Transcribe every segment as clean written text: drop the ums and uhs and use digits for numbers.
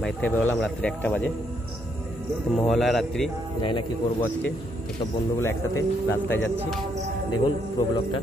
বাইরে থেকে বেরোলাম রাত্রি 1টা বাজে। তো মহলা রাত্রি জানি না কী করবো আজকে। তো সব বন্ধুগুলো একসাথে রাস্তায় যাচ্ছি, দেখুন পুরো ব্লগটা।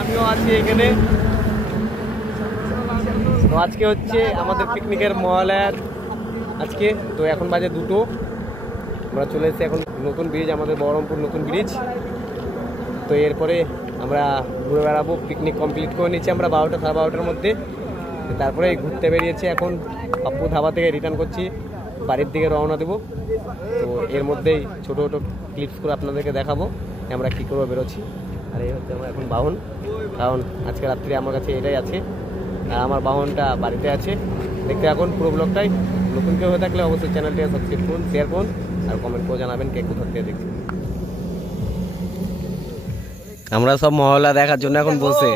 আমিও আছি এখানে। তো আজকে হচ্ছে আমাদের পিকনিকের মহালয়ার আজকে। তো এখন বাজে 2টো। আমরা চলে এসেছি এখন নতুন ব্রিজ, আমাদের বহরমপুর নতুন ব্রিজ। তো এরপরে আমরা ঘুরে বেড়াবো। পিকনিক কমপ্লিট করে নিচ্ছি আমরা 12টা সাড়ে 12টার মধ্যে। তারপরে ঘুরতে বেরিয়েছি, এখন পাপ্পু ধাবা থেকে রিটার্ন করছি, বাড়ির দিকে রওনা দেবো। তো এর মধ্যেই ছোটো ছোটো ক্লিপস করে আপনাদেরকে দেখাবো আমরা কী করে বেরোচ্ছি। আর এই হচ্ছে আমার এখন বাহন, কারণ আজকে রাত্রে আমার কাছে এটাই আছে আর আমার বাহনটা বাড়িতে আছে। দেখতে এখন পুরো ব্লগটাই। নতুন কেউ হয়ে থাকলে অবশ্যই চ্যানেলটিকে সাবস্ক্রাইব করুন, শেয়ার করুন আর কমেন্ট করে জানাবেন কে কোথা থেকে দেখছি। আমরা সব মহল্লা দেখার জন্য এখন বসে